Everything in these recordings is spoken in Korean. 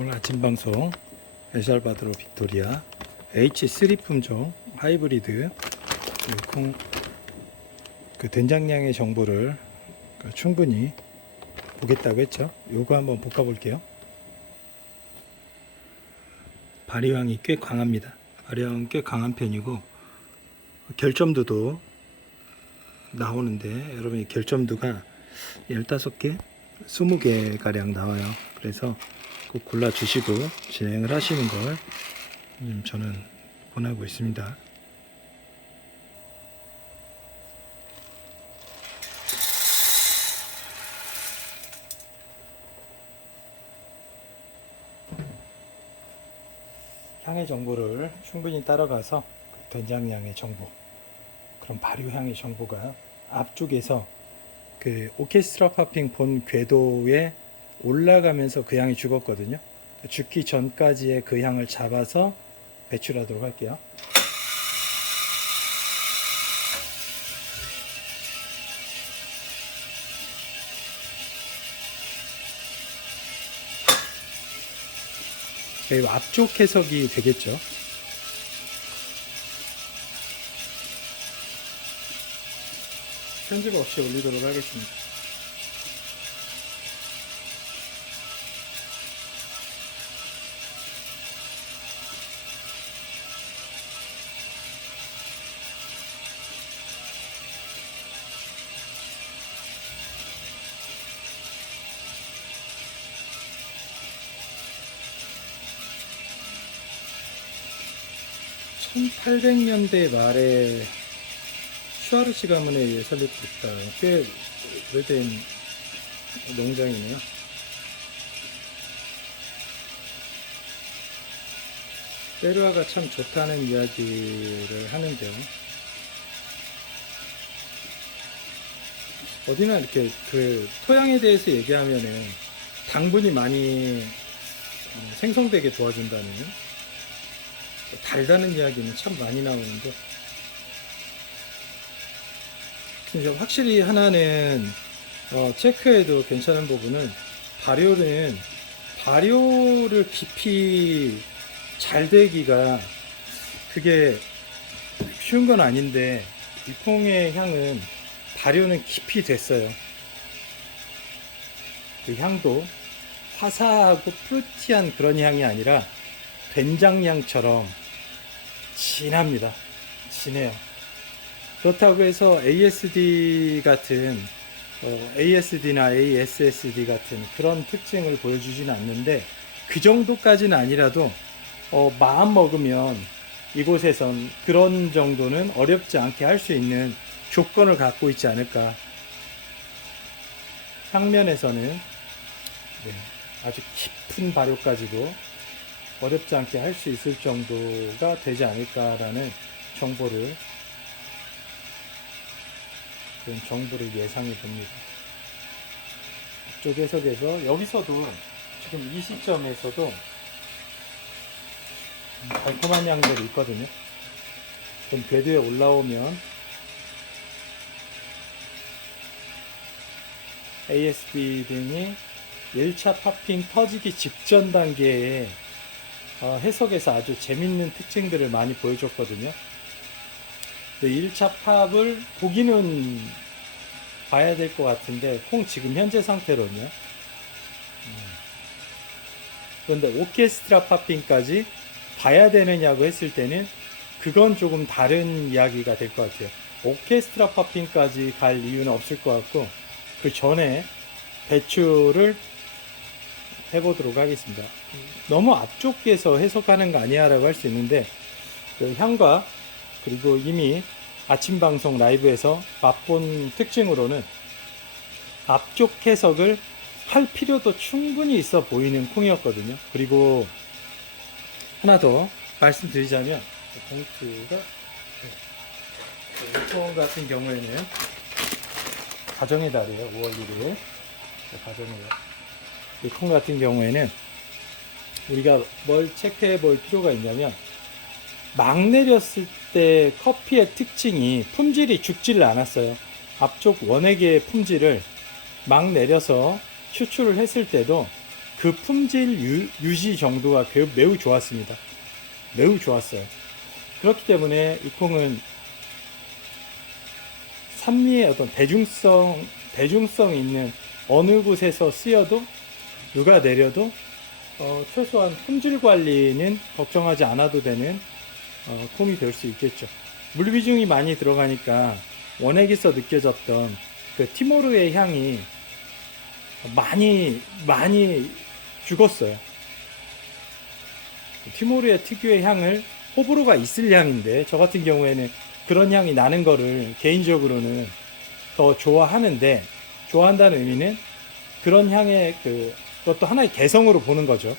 오늘 아침 방송 엘살바도르 빅토리아 H3 품종 하이브리드 그 된장량의 정보를 충분히 보겠다고 했죠. 요거 한번 볶아 볼게요. 발효향이 꽤 강합니다. 발효향은 꽤 강한 편이고 결점도도 나오는데 여러분이 결점도가 15개, 20개 가량 나와요. 그래서 꼭 골라 주시고 진행을 하시는 걸 저는 권하고 있습니다. 향의 정보를 충분히 따라가서 된장량의 정보, 그런 발효향의 정보가 앞쪽에서 그 오케스트라 파핑 본 궤도에 올라가면서 그 향이 죽었거든요. 죽기 전까지의 그 향을 잡아서 배출하도록 할게요. 앞쪽 해석이 되겠죠. 편집 없이 올리도록 하겠습니다. (1800년대) 말에 슈아르츠 가문에 의해 설립됐다. 꽤 오래된 농장이네요. 페루아가 참 좋다는 이야기를 하는데요. 어디나 이렇게 그 토양에 대해서 얘기하면은 당분이 많이 생성되게 도와준다는, 달다는 이야기는 참 많이 나오는데, 확실히 하나는 체크해도 괜찮은 부분은 발효를 깊이 잘 되기가 그게 쉬운 건 아닌데, 이 콩의 향은 발효는 깊이 됐어요. 그 향도 화사하고 프루티한 그런 향이 아니라 된장향처럼 진합니다. 진해요. 그렇다고 해서 ASD 같은 ASD나 ASSD 같은 그런 특징을 보여주지는 않는데, 그 정도까지는 아니라도 마음 먹으면 이곳에선 그런 정도는 어렵지 않게 할 수 있는 조건을 갖고 있지 않을까. 향면에서는 아주 깊은 발효까지도 어렵지 않게 할 수 있을 정도가 되지 않을까라는 정보를 예상해 봅니다. 이쪽 해석에서 여기서도 지금 이 시점에서도 달콤한 향들이 있거든요. 좀 궤도에 올라오면 ASD 등이 1차 팝핑 터지기 직전 단계에 해석에서 아주 재밌는 특징들을 많이 보여줬거든요. 1차 팝을 보기는 봐야 될 것 같은데, 콩 지금 현재 상태로는요. 그런데 오케스트라 팝핑까지 봐야 되느냐고 했을 때는 그건 조금 다른 이야기가 될 것 같아요. 오케스트라 팝핑까지 갈 이유는 없을 것 같고, 그 전에 배출을 해보도록 하겠습니다. 너무 앞쪽에서 해석하는 거 아니야 라고 할 수 있는데, 그 향과 그리고 이미 아침 방송 라이브에서 맛본 특징으로는 앞쪽 해석을 할 필요도 충분히 있어 보이는 콩이었거든요. 그리고 하나 더 말씀드리자면, 봉투가 이 콩 같은 경우에는 가정의 달이에요. 5월 1일 가정의 달. 이 콩 같은 경우에는 우리가 뭘 체크해 볼 필요가 있냐면, 막 내렸을 때 커피의 특징이 품질이 죽지를 않았어요. 앞쪽 원액의 품질을 막 내려서 추출을 했을 때도 그 품질 유지 정도가 매우 좋았습니다. 매우 좋았어요. 그렇기 때문에 이 콩은 산미의 어떤 대중성 있는 어느 곳에서 쓰여도 누가 내려도 최소한 품질 관리는 걱정하지 않아도 되는 콩이 될 수 있겠죠. 물 비중이 많이 들어가니까 원액에서 느껴졌던 그 티모르의 향이 많이 죽었어요. 티모르의 특유의 향을 호불호가 있을 향인데 저 같은 경우에는 그런 향이 나는 거를 개인적으로는 더 좋아하는데, 좋아한다는 의미는 그런 향의 그것도 하나의 개성으로 보는 거죠.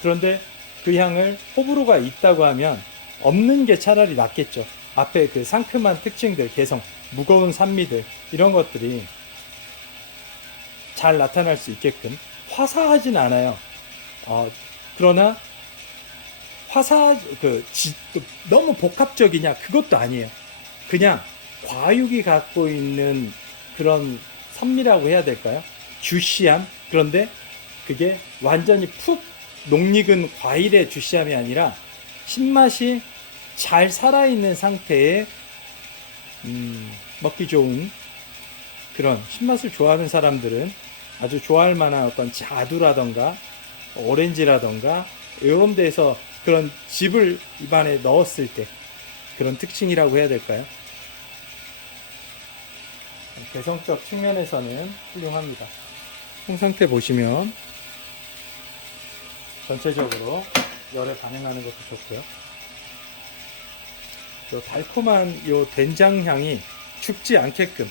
그런데 그 향을 호불호가 있다고 하면 없는 게 차라리 낫겠죠. 앞에 그 상큼한 특징들, 개성, 무거운 산미들 이런 것들이 잘 나타날 수 있게끔. 화사하진 않아요. 그러나 너무 복합적이냐 그것도 아니에요. 그냥 과육이 갖고 있는 그런 산미라고 해야 될까요? 주시함. 그런데 그게 완전히 푹 녹익은 과일의 주시함이 아니라 신맛이 잘 살아있는 상태의 먹기 좋은 그런 신맛을 좋아하는 사람들은 아주 좋아할 만한 어떤 자두라던가 오렌지라던가 이런 데서 그런 즙을 입안에 넣었을 때 그런 특징이라고 해야 될까요? 개성적 측면에서는 훌륭합니다. 콩 상태 보시면 전체적으로 열에 반응하는 것도 좋고요. 요 달콤한 요 된장 향이 죽지 않게끔,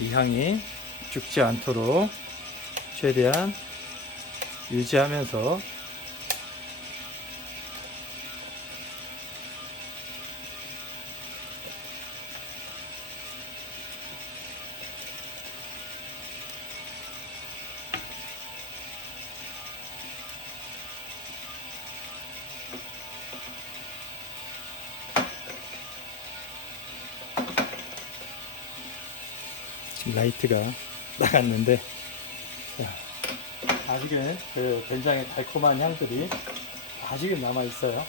이 향이 죽지 않도록 최대한 유지하면서 지금 라이트가 나갔는데, 아직은 그 된장의 달콤한 향들이 아직은 남아 있어요.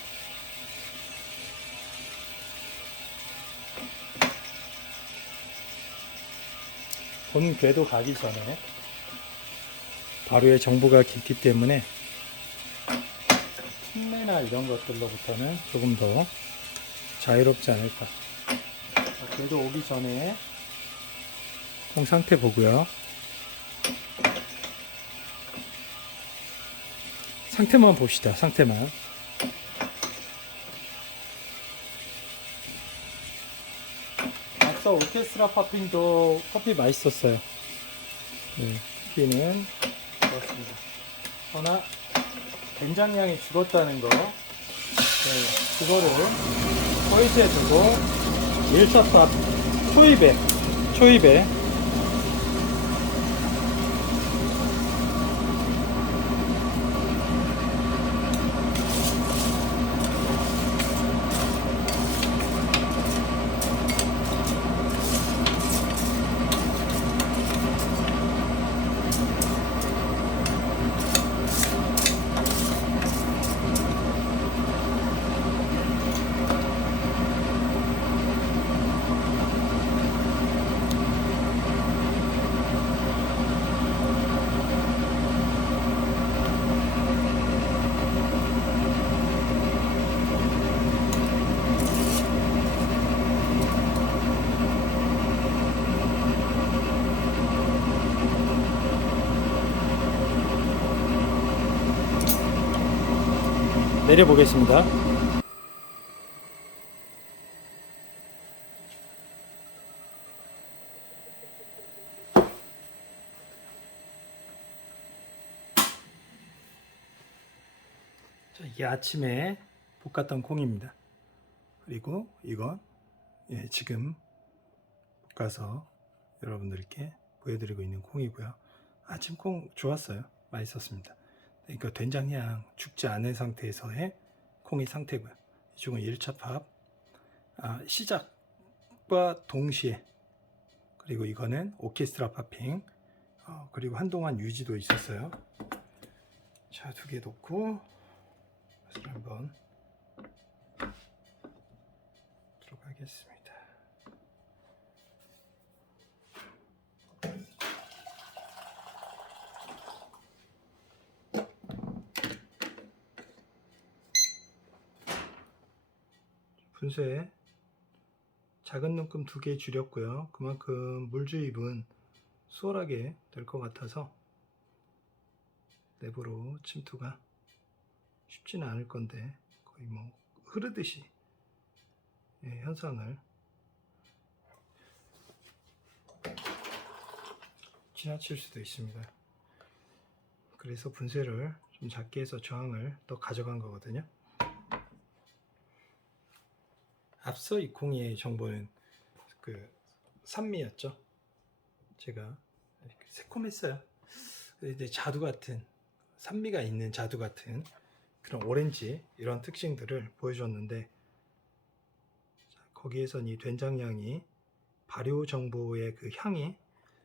본 궤도 가기 전에 바로의 정보가 깊기 때문에 흉내나 이런 것들로부터는 조금 더 자유롭지 않을까. 궤도 오기 전에 콩 상태 보고요. 상태만 봅시다. 상태만. 앞서 오케스트라 팝핑도 커피 맛있었어요. 네, 커피는 그렇습니다. 그러나 된장량이 줄었다는 거, 그거를 포인트에 두고 1차 팝 초입에 내려보겠습니다. 자, 이게 아침에 볶았던 콩입니다. 그리고 이건 지금 볶아서 여러분들께 보여드리고 있는 콩이고요. 아침 콩 좋았어요. 맛있었습니다. 그러니까 된장향 죽지 않은 상태에서의 콩이 상태고요. 이쪽은 1차 팝 시작과 동시에, 그리고 이거는 오케스트라 팝핑 그리고 한동안 유지도 있었어요. 자, 2개 놓고 것을 한번 들어가겠습니다. 분쇄 작은 눈금 2개 줄였고요. 그만큼 물 주입은 수월하게 될 것 같아서 내부로 침투가 쉽지는 않을 건데 거의 뭐 흐르듯이 현상을 지나칠 수도 있습니다. 그래서 분쇄를 좀 작게 해서 저항을 더 가져간 거거든요. 앞서 이 콩이의 정보는 그 산미였죠. 제가 새콤했어요. 이제 자두 같은 산미가 있는 자두 같은 그런 오렌지 이런 특징들을 보여줬는데, 거기에선 이 된장향이 발효 정보의 그 향이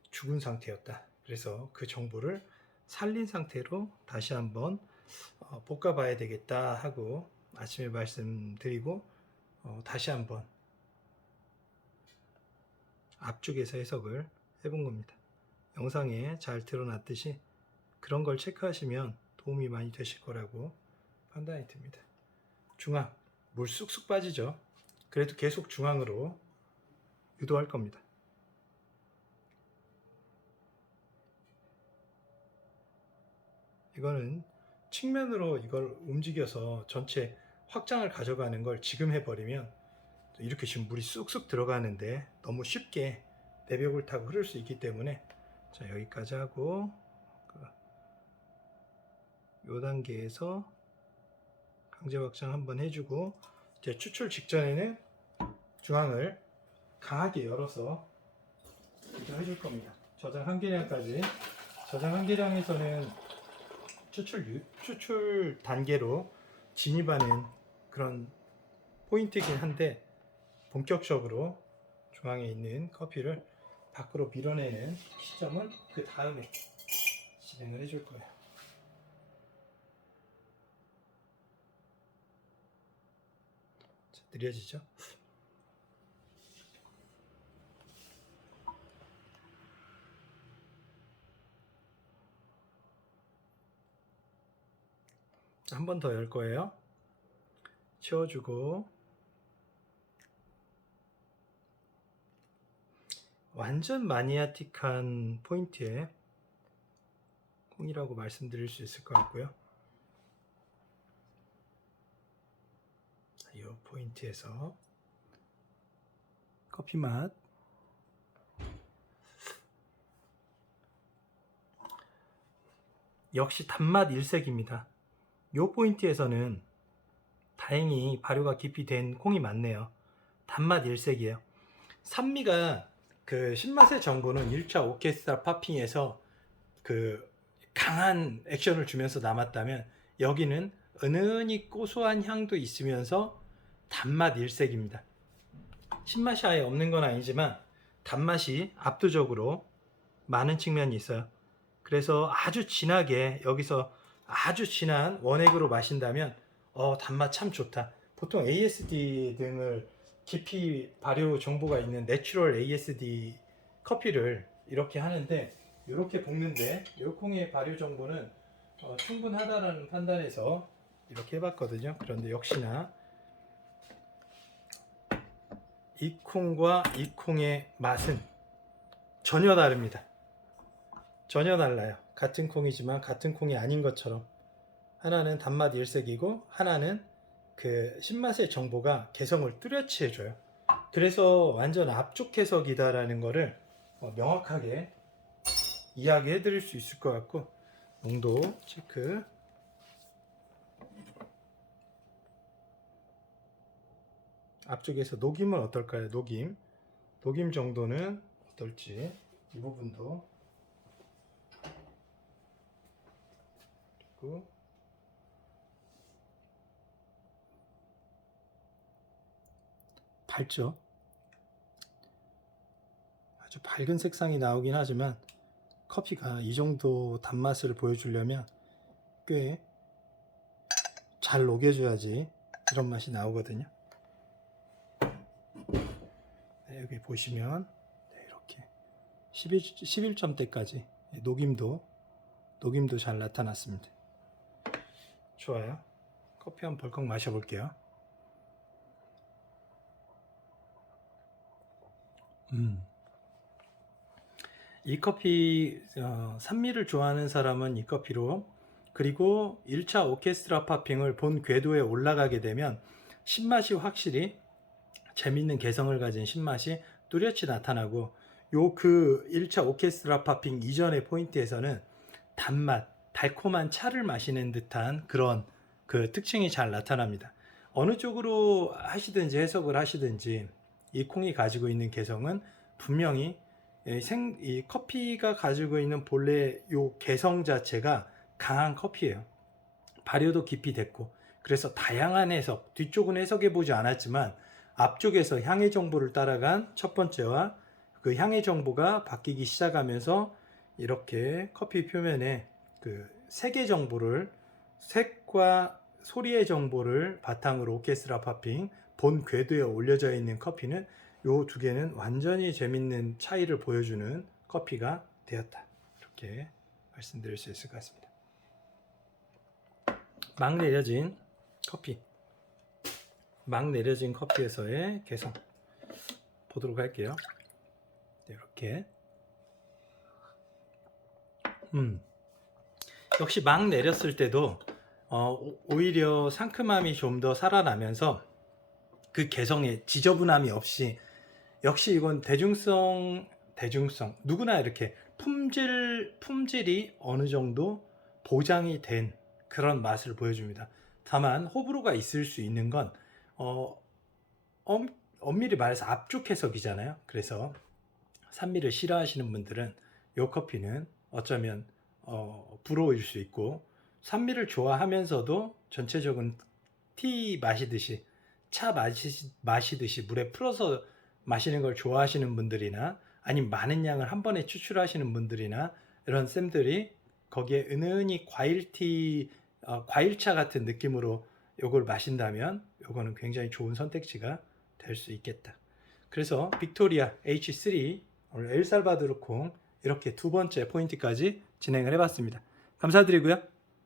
죽은 상태였다. 그래서 그 정보를 살린 상태로 다시 한번 볶아봐야 되겠다 하고 아침에 말씀드리고 다시 한번 앞쪽에서 해석을 해본 겁니다. 영상에 잘 드러났듯이 그런 걸 체크하시면 도움이 많이 되실 거라고 판단이 듭니다. 중앙, 물 쑥쑥 빠지죠. 그래도 계속 중앙으로 유도할 겁니다. 이거는 측면으로 이걸 움직여서 전체 확장을 가져가는 걸 지금 해버리면 이렇게 지금 물이 쑥쑥 들어가는데 너무 쉽게 내벽을 타고 흐를 수 있기 때문에, 자, 여기까지 하고 이 단계에서 강제 확장 한번 해주고, 이제 추출 직전에는 중앙을 강하게 열어서 해줄 겁니다. 저장 한계량까지. 저장 한계량에서는 추출 단계로 진입하는 그런 포인트이긴 한데, 본격적으로 중앙에 있는 커피를 밖으로 밀어내는 시점은 그 다음에 진행을 해줄 거예요. 자, 느려지죠? 한 번 더 열 거예요. 채워주고, 완전 마니아틱한 포인트에 콩이라고 말씀드릴 수 있을 것 같고요. 이 포인트에서 커피 맛, 역시 단맛 일색입니다. 이 포인트에서는 다행히 발효가 깊이 된 콩이 많네요. 단맛 일색이에요. 산미가 그 신맛의 정보는 1차 오케스트라 파핑에서 그 강한 액션을 주면서 남았다면, 여기는 은은히 고소한 향도 있으면서 단맛 일색입니다. 신맛이 아예 없는 건 아니지만 단맛이 압도적으로 많은 측면이 있어요. 그래서 아주 진하게 여기서 아주 진한 원액으로 마신다면 단맛 참 좋다. 보통 ASD 등을 깊이 발효 정보가 있는 내추럴 ASD 커피를 이렇게 하는데, 이렇게 볶는데 이 콩의 발효 정보는 충분하다는 판단에서 이렇게 해봤거든요. 그런데 역시나 이 콩과 이 콩의 맛은 전혀 다릅니다. 전혀 달라요. 같은 콩이지만 같은 콩이 아닌 것처럼, 하나는 단맛 일색이고 하나는 그 신맛의 정보가 개성을 뚜렷이 해줘요. 그래서 완전 압축 해석이다라는 거를 명확하게 이야기해 드릴 수 있을 것 같고, 농도 체크. 앞쪽에서 녹임은 어떨까요? 녹임 정도는 어떨지 이 부분도 그리고 밝죠? 아주 밝은 색상이 나오긴 하지만 커피가 이 정도 단맛을 보여주려면 꽤 잘 녹여줘야지 이런 맛이 나오거든요. 네, 여기 보시면 네, 이렇게 11점대까지 녹임도 잘 나타났습니다. 좋아요. 커피 한번 벌컥 마셔볼게요. 이 커피 산미를 좋아하는 사람은 이 커피로, 그리고 1차 오케스트라 팝핑을 본 궤도에 올라가게 되면 신맛이 확실히 재밌는 개성을 가진 신맛이 뚜렷이 나타나고, 그 1차 오케스트라 팝핑 이전의 포인트에서는 단맛, 달콤한 차를 마시는 듯한 그런 그 특징이 잘 나타납니다. 어느 쪽으로 하시든지 해석을 하시든지 이 콩이 가지고 있는 개성은 분명히 이 커피가 가지고 있는 본래 요 개성 자체가 강한 커피예요. 발효도 깊이 됐고, 그래서 다양한 해석, 뒤쪽은 해석해 보지 않았지만 앞쪽에서 향의 정보를 따라간 첫 번째와 그 향의 정보가 바뀌기 시작하면서 이렇게 커피 표면에 그 색의 정보를, 색과 소리의 정보를 바탕으로 오케스트라 팝핑 본 궤도에 올려져 있는 커피는, 요 두 개는 완전히 재밌는 차이를 보여주는 커피가 되었다. 이렇게 말씀드릴 수 있을 것 같습니다. 막 내려진 커피에서의 개성 보도록 할게요. 이렇게 역시 막 내렸을 때도 오히려 상큼함이 좀 더 살아나면서 그 개성의 지저분함이 없이, 역시 이건 대중성 누구나 이렇게 품질이 어느 정도 보장이 된 그런 맛을 보여줍니다. 다만 호불호가 있을 수 있는 건 엄밀히 말해서 압축 해석이잖아요. 그래서 산미를 싫어하시는 분들은 이 커피는 어쩌면 부러워일 수 있고, 산미를 좋아하면서도 전체적인 티 마시듯이, 차 마시듯이 물에 풀어서 마시는 걸 좋아하시는 분들이나, 아니면 많은 양을 한 번에 추출하시는 분들이나, 이런 쌤들이 거기에 은은히 과일차 같은 느낌으로 요걸 마신다면 요거는 굉장히 좋은 선택지가 될 수 있겠다. 그래서 빅토리아 H3 오늘 엘살바도르 콩 이렇게 두 번째 포인트까지 진행을 해봤습니다. 감사드리고요.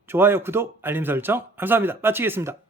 좋아요, 구독, 알림 설정 감사합니다. 마치겠습니다.